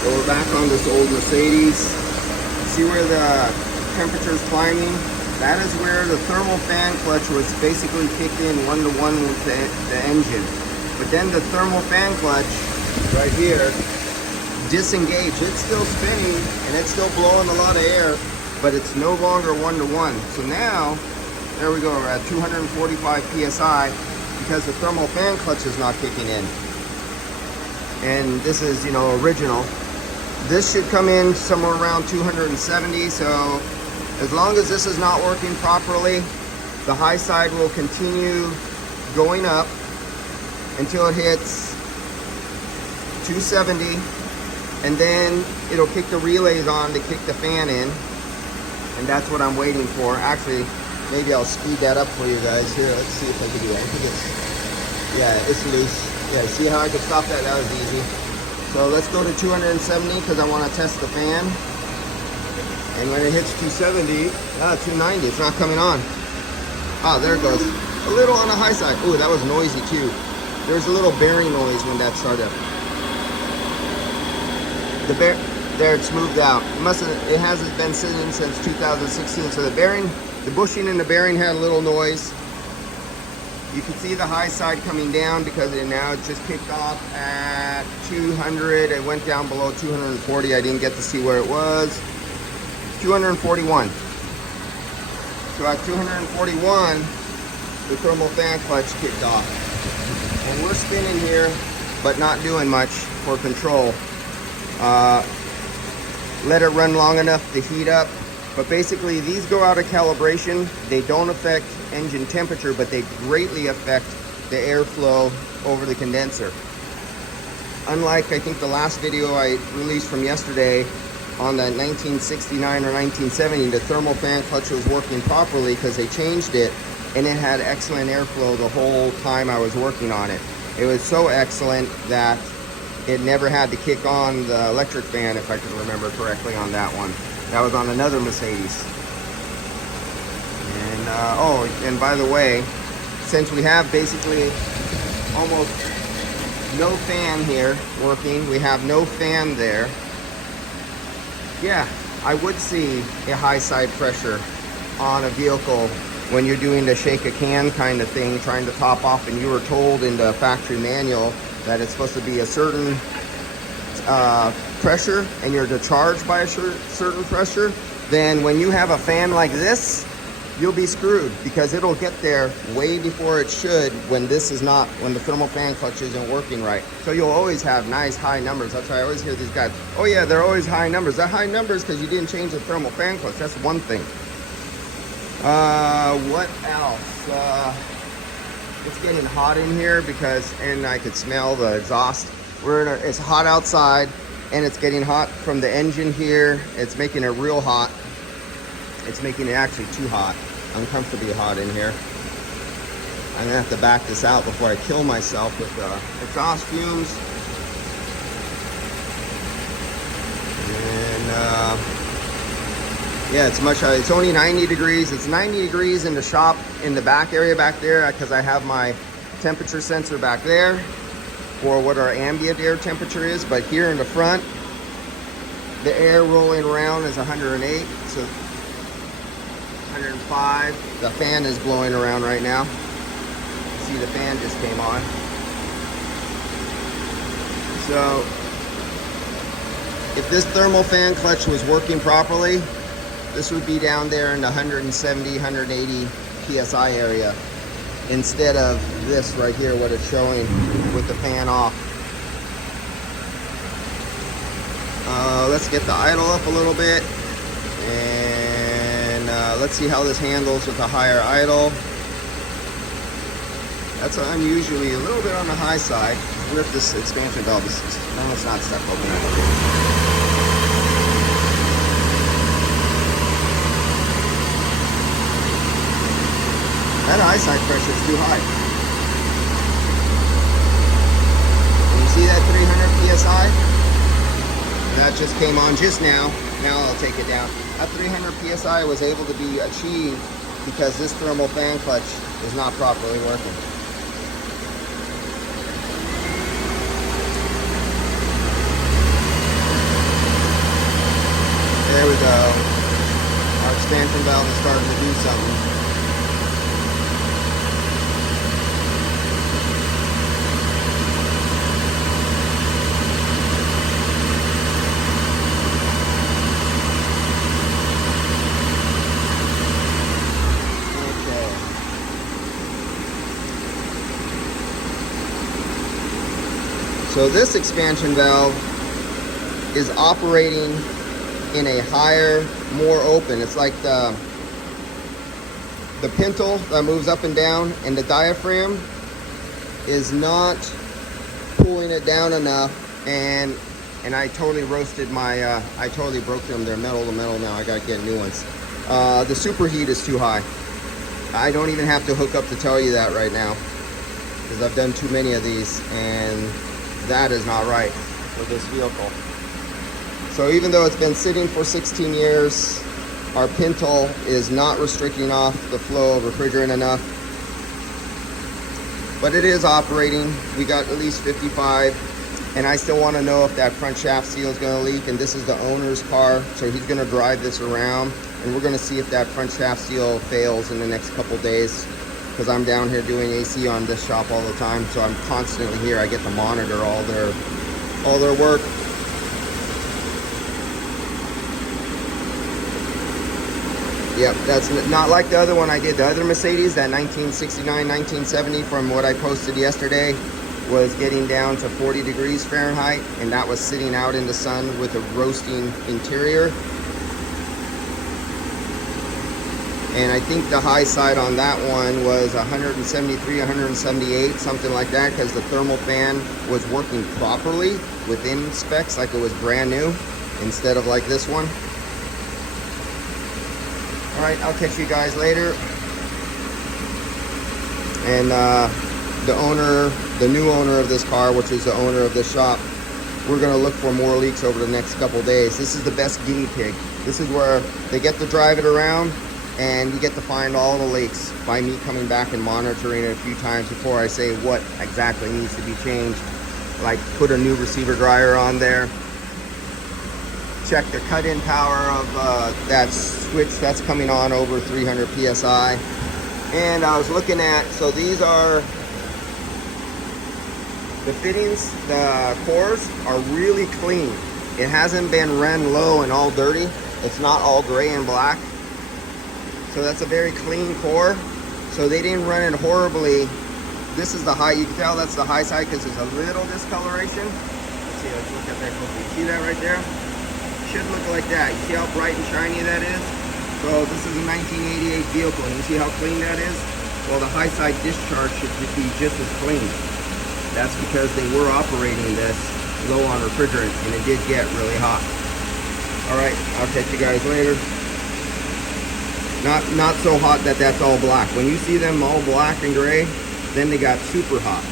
So we're back on this old Mercedes. See where the temperature is climbing? That is where the thermal fan clutch was basically kicked in one-to-one with the engine. But then the thermal fan clutch right here disengaged. It's still spinning and it's still blowing a lot of air, but it's no longer one-to-one. So now, there we go, we're at 245 PSI because the thermal fan clutch is not kicking in. And this is, you know, original. This should come in somewhere around 270, so as long as this is not working properly, the high side will continue going up until it hits 270, and then it'll kick the relays on to kick the fan in, and that's what I'm waiting for. Actually, maybe I'll speed that up for you guys. Here, let's see if I can do that. I think it's, yeah, it's loose. Yeah, see how I could stop that? That was easy. So let's go to 270 because I want to test the fan. And when it hits 270, 290, it's not coming on. Ah, there it goes. A little on the high side. Ooh, that was noisy too. There's a little bearing noise when that started. There, it's moved out. It hasn't been sitting since 2016. So the bearing, the bushing in the bearing had a little noise. You can see the high side coming down because it now just kicked off at 200. It went down below 240. I didn't get to see where it was. 241. So at 241, the thermal fan clutch kicked off. And we're spinning here, but not doing much for control. Let it run long enough to heat up. But basically, these go out of calibration. They don't affect engine temperature, but they greatly affect the airflow over the condenser. Unlike, I think, the last video I released from yesterday on that 1969 or 1970, the thermal fan clutch was working properly because they changed it, and it had excellent airflow the whole time I was working on it. It was so excellent that it never had to kick on the electric fan, if I can remember correctly on that one. That was on another Mercedes. And oh, and by the way, since we have basically almost no fan here working, we have no fan there. Yeah, I would see a high side pressure on a vehicle when you're doing the shake a can kind of thing, trying to top off, and you were told in the factory manual that it's supposed to be a certain pressure and you're charged by a certain pressure. Then when you have a fan like this, you'll be screwed because it'll get there way before it should when this is not, when the thermal fan clutch isn't working right. So you'll always have nice high numbers. That's why I always hear these guys, oh yeah, they're always high numbers. They're high numbers because you didn't change the thermal fan clutch. That's one thing. What else? It's getting hot in here because, and I could smell the exhaust. It's hot outside and it's getting hot from the engine here. It's making it real hot. It's making it actually too hot. Uncomfortably hot in here. I'm gonna have to back this out before I kill myself with the exhaust fumes. And yeah, it's only 90 degrees. It's 90 degrees in the shop, in the back area back there, because I have my temperature sensor back there for what our ambient air temperature is. But here in the front, the air rolling around is 108, so 105. The fan is blowing around right now. See, the fan just came on. So if this thermal fan clutch was working properly, this would be down there in the 170, 180 PSI area instead of this right here, what it's showing with the fan off. Let's get the idle up a little bit, and let's see how this handles with a higher idle. I'm usually a little bit on the high side. With this expansion valve, it's not stuck open. That high side pressure is too high. You see that 300 PSI? That just came on just now. Now I'll take it down. That 300 PSI was able to be achieved because this thermal fan clutch is not properly working. There we go. Our expansion valve is starting to do something. So this expansion valve is operating in a higher, more open. It's like the pintle that moves up and down, and the diaphragm is not pulling it down enough. And I totally roasted my, I totally broke them. They're metal to metal now. I gotta get new ones. The superheat is too high. I don't even have to hook up to tell you that right now, because I've done too many of these, and that is not right for this vehicle. So even though it's been sitting for 16 years, our pintle is not restricting off the flow of refrigerant enough. But it is operating. We got at least 55, and I still want to know if that front shaft seal is going to leak. And this is the owner's car, so he's going to drive this around, and we're going to see if that front shaft seal fails in the next couple days, because I'm down here doing AC on this shop all the time, so I'm constantly here. I get to monitor all their work. Yep, that's not like the other one I did. The other Mercedes, that 1969, 1970, from what I posted yesterday, was getting down to 40 degrees Fahrenheit, and that was sitting out in the sun with a roasting interior. And I think the high side on that one was 173, 178, something like that, because the thermal fan was working properly within specs, like it was brand new, instead of like this one. All right, I'll catch you guys later. And the new owner of this car, which is the owner of this shop, we're gonna look for more leaks over the next couple days. This is the best guinea pig. This is where they get to drive it around, and you get to find all the leaks by me coming back and monitoring it a few times before I say what exactly needs to be changed. Like put a new receiver dryer on there, check the cut-in power of that switch that's coming on over 300 PSI. And I was looking at, so these are the fittings, the cores are really clean. It hasn't been run low and all dirty. It's not all gray and black. So that's a very clean core. So they didn't run it horribly. This is the high, you can tell that's the high side because there's a little discoloration. Let's see, let's look at that closely. See that right there? Should look like that. You see how bright and shiny that is? So this is a 1988 vehicle, and you see how clean that is? Well, the high side discharge should be just as clean. That's because they were operating this low on refrigerant, and it did get really hot. All right, I'll catch you guys later. Not so hot that that's all black. When you see them all black and gray, then they got super hot.